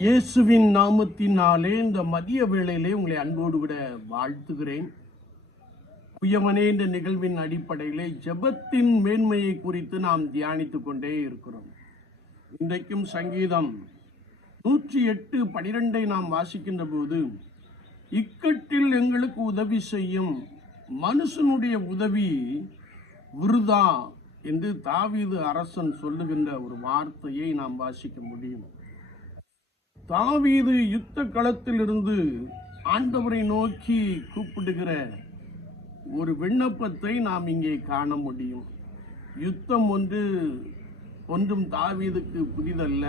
இயேசுவின் நாமத்தினாலே இந்த மதிய வேளையிலே உங்களை அன்போடு விட வாழ்த்துகிறேன். குயவனே என்ற நிகழ்வின் அடிப்படையிலே ஜெபத்தின் மேன்மையை குறித்து நாம் தியானித்துக் கொண்டே இருக்கிறோம். இன்றைக்கும் சங்கீதம் 108:12 நாம் வாசிக்கின்ற போது, இக்கட்டில் எங்களுக்கு உதவி செய்யும் மனுஷனுடைய உதவி விருதா என்று தாவீது அரசன் சொல்லுகின்ற ஒரு வார்த்தையை நாம் வாசிக்க முடியும். தாவீது யுத்த களத்தில் இருந்து ஆண்டவரை நோக்கி கூப்பிடுகிற ஒரு விண்ணப்பத்தை நாம் இங்கே காண முடியும். யுத்தம் ஒன்றும் தாவீதுக்கு புதிதல்ல.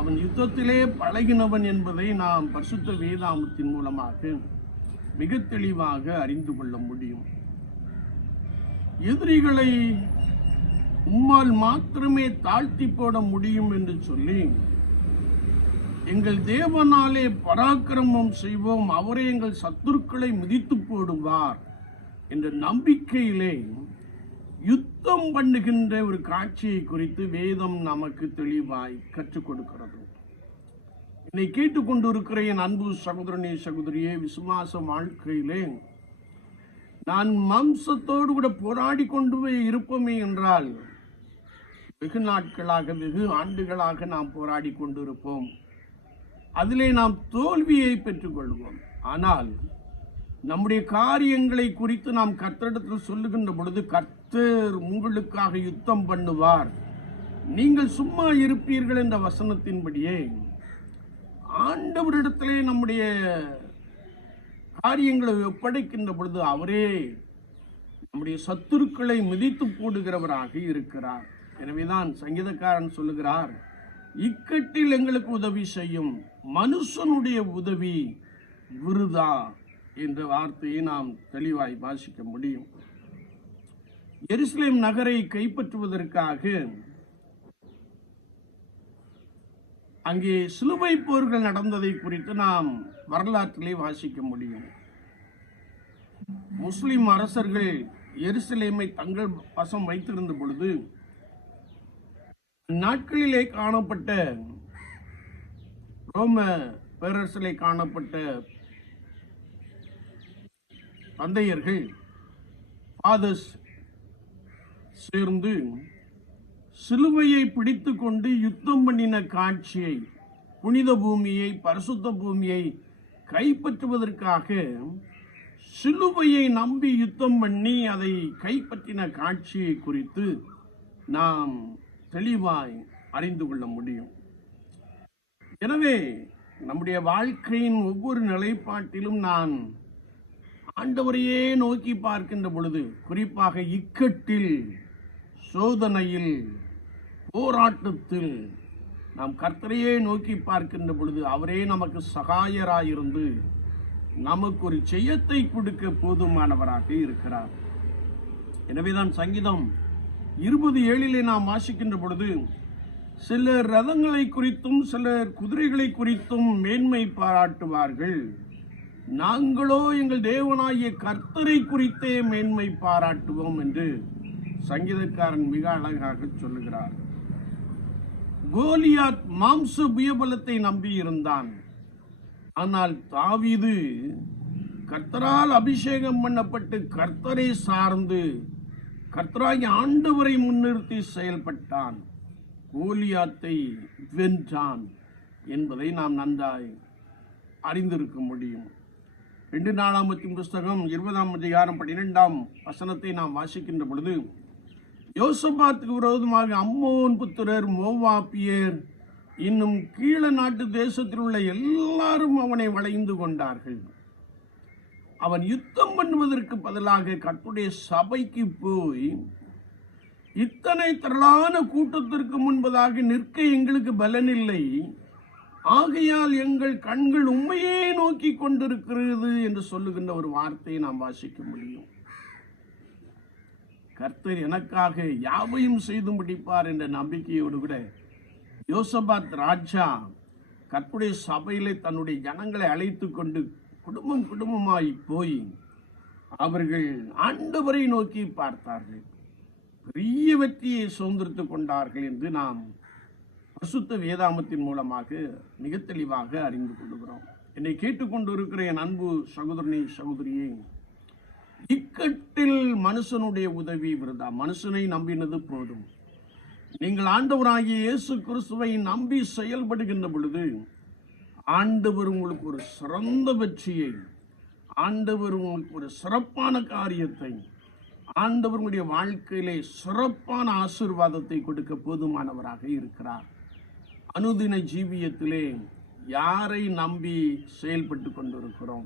அவன் யுத்தத்திலே பழகினவன் என்பதை நாம் பரிசுத்த வேதாகமத்தின் மூலமாக மிக தெளிவாக அறிந்து கொள்ள முடியும். எதிரிகளை உம்மால் மாத்திரமே தாழ்த்தி போட முடியும் என்று சொல்லி, எங்கள் தேவனாலே பராக்கிரமம் செய்வோம், அவரே எங்கள் சத்துருக்களை மிதித்து போடுவார் என்ற நம்பிக்கையிலே யுத்தம் பண்ணுகின்ற ஒரு காட்சியை குறித்து வேதம் நமக்கு தெளிவாய் கற்றுக் கொடுக்கிறது. என்னை கேட்டுக்கொண்டிருக்கிற என் அன்பு சகோதரனே சகோதரியே, விசுவாச வாழ்க்கையிலே நான் மாம்சத்தோடு கூட போராடி கொண்டு இருப்போமே என்றால் வெகு நாட்களாக, வெகு ஆண்டுகளாக நாம் போராடி கொண்டிருப்போம். அதிலே நாம் தோல்வியை பெற்றுக்கொள்வோம். ஆனால் நம்முடைய காரியங்களை குறித்து நாம் கர்த்தரிடத்தில் சொல்லுகின்ற பொழுது, கர்த்தர் உங்களுக்காக யுத்தம் பண்ணுவார், நீங்கள் சும்மா இருப்பீர்கள் என்ற வசனத்தின்படியே ஆண்டவரிடத்திலே நம்முடைய காரியங்களை ஒப்படைக்கின்ற பொழுது அவரே நம்முடைய சத்துருக்களை மிதித்து போடுகிறவராக இருக்கிறார். எனவேதான் சங்கீதக்காரன் சொல்லுகிறார், இக்கட்டில் எங்களுக்கு உதவி செய்யும் மனுஷனுடைய உதவி விருதா என்ற வார்த்தையை நாம் தெளிவாய் வாசிக்க முடியும். எருசலேம் நகரை கைப்பற்றுவதற்காக அங்கே சிலுவை போர்கள் நடந்ததை குறித்து நாம் வரலாற்றிலே வாசிக்க முடியும். முஸ்லிம் அரசர்கள் எருசலேமை தங்கள் வசம் வைத்திருந்த பொழுது, நாட்களிலே காணப்பட்ட ரோம பேரரசிலே காணப்பட்ட தந்தையர்கள் ஃபாதர்ஸ் சேர்ந்து சிலுவையை பிடித்து கொண்டு யுத்தம் பண்ணின காட்சியை, புனித பூமியை, பரிசுத்த பூமியை கைப்பற்றுவதற்காக சிலுவையை நம்பி யுத்தம் பண்ணி அதை கைப்பற்றின காட்சியை குறித்து நாம் தெளிவாய் அறிந்து கொள்ள முடியும். எனவே நம்முடைய வாழ்க்கையின் ஒவ்வொரு நிலைப்பாட்டிலும் நான் ஆண்டவரையே நோக்கி பார்க்கின்ற பொழுது, குறிப்பாக இக்கட்டில், சோதனையில், போராட்டத்தில் நாம் கர்த்தரையே நோக்கி பார்க்கின்ற பொழுது அவரே நமக்கு சகாயராயிருந்து நமக்கு ஒரு ஜெயத்தை கொடுக்க போதுமானவராக இருக்கிறார். எனவேதான் சங்கீதம் 20:7 நாம் வாசிக்கின்ற பொழுது, சிலர் ரதங்களை குறித்தும் சிலர் குதிரைகளை குறித்தும் மேன்மை பாராட்டுவார்கள், நாங்களோ எங்கள் தேவனாகிய கர்த்தரை குறித்தே மேன்மை பாராட்டுவோம் என்று சங்கீதக்காரன் மிக அழகாக சொல்லுகிறார். கோலியாத் மாம்ச புயபலத்தை நம்பி இருந்தான். ஆனால் தாவீது கர்த்தரால் அபிஷேகம் பண்ணப்பட்டு கர்த்தரை சார்ந்து கர்த்தராகிய ஆண்டவரை முன்னிறுத்தி செயல்பட்டான், கோலியாத்தை வென்றான் என்பதை நாம் நன்றாய் அறிந்திருக்க முடியும். 2 நாளாகமத்தின் புஸ்தகம் 20:12 வசனத்தை நாம் வாசிக்கின்ற பொழுது, யோசபாத்துக்கு விரோதமாக அம்மோன் புத்திரர், மோவாபியர், இன்னும் கீழ நாட்டு தேசத்தில் உள்ள எல்லாரும் அவனை வளைந்து கொண்டார்கள். அவன் யுத்தம் பண்ணுவதற்கு பதிலாக கர்த்தருடைய சபைக்கு போய், இத்தனை திரளான கூட்டத்திற்கு முன்பதாக நிற்க எங்களுக்கு பலனில்லை, ஆகையால் எங்கள் கண்கள் உண்மையே நோக்கி கொண்டிருக்கிறது என்று சொல்லுகின்ற ஒரு வார்த்தையை நாம் வாசிக்க முடியும். கர்த்தர் எனக்காக யாவையும் செய்து முடிப்பார் என்ற நம்பிக்கையோடு கூட யோசபாத் ராஜா கர்த்தருடைய சபையிலே தன்னுடைய ஜனங்களை அழைத்து கொண்டு குடும்பமாய் போய் அவர்கள் ஆண்டவரை நோக்கி பார்த்தார்கள், பெரிய வெற்றியை சுதந்திரித்துக் கொண்டார்கள் என்று நாம் பரிசுத்த வேதாமத்தின் மூலமாக மிக தெளிவாக அறிந்து கொள்கிறோம். என்னை கேட்டுக்கொண்டிருக்கிற என் அன்பு சகோதரனே, சகோதரியே, இக்கட்டில் மனுஷனுடைய உதவி விருதா. மனுஷனை நம்பினது போதும். நீங்கள் ஆண்டவராகிய இயேசு கிறிஸ்துவை நம்பி செயல்படுகின்ற பொழுது ஆண்டவர் உங்களுக்கு ஒரு சிறந்த வெற்றியை, ஆண்டவர் உங்களுக்கு ஒரு சிறப்பான காரியத்தை, ஆண்டவர் உங்களுடைய வாழ்க்கையிலே சிறப்பான ஆசீர்வாதத்தை கொடுக்க போதுமானவராக இருக்கிறார். அனுதின ஜீவியத்திலே யாரை நம்பி செயல்பட்டு கொண்டிருக்கிறோம்?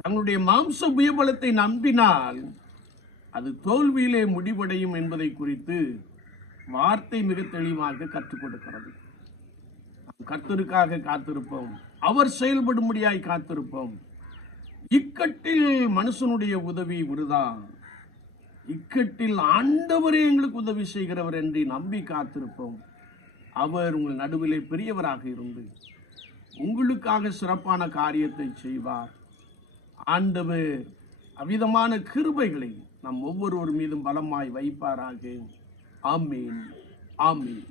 தங்களுடைய மாம்ச உயர்பலத்தை நம்பினால் அது தோல்வியிலே முடிவடையும் என்பதை குறித்து வார்த்தை மிக தெளிவாக கற்றுக் கொடுக்கிறது. நாம் கர்த்தருக்காக காத்திருப்போம், அவர் செயல்படும்படியாய் காத்திருப்போம். இக்கட்டில் மனுஷனுடைய உதவி விருதா. இக்கட்டில் ஆண்டவரே எங்களுக்கு உதவி செய்கிறவர் என்று நம்பி காத்திருப்போம். அவர் உங்கள் நடுவிலே பெரியவராக இருந்து உங்களுக்காக சிறப்பான காரியத்தை செய்வார். ஆண்டவர் அவ்விதமான கிருபைகளை நம் ஒவ்வொருவர் மீதும் பலமாய் வைப்பாராக. ஆமீன், ஆமீன்.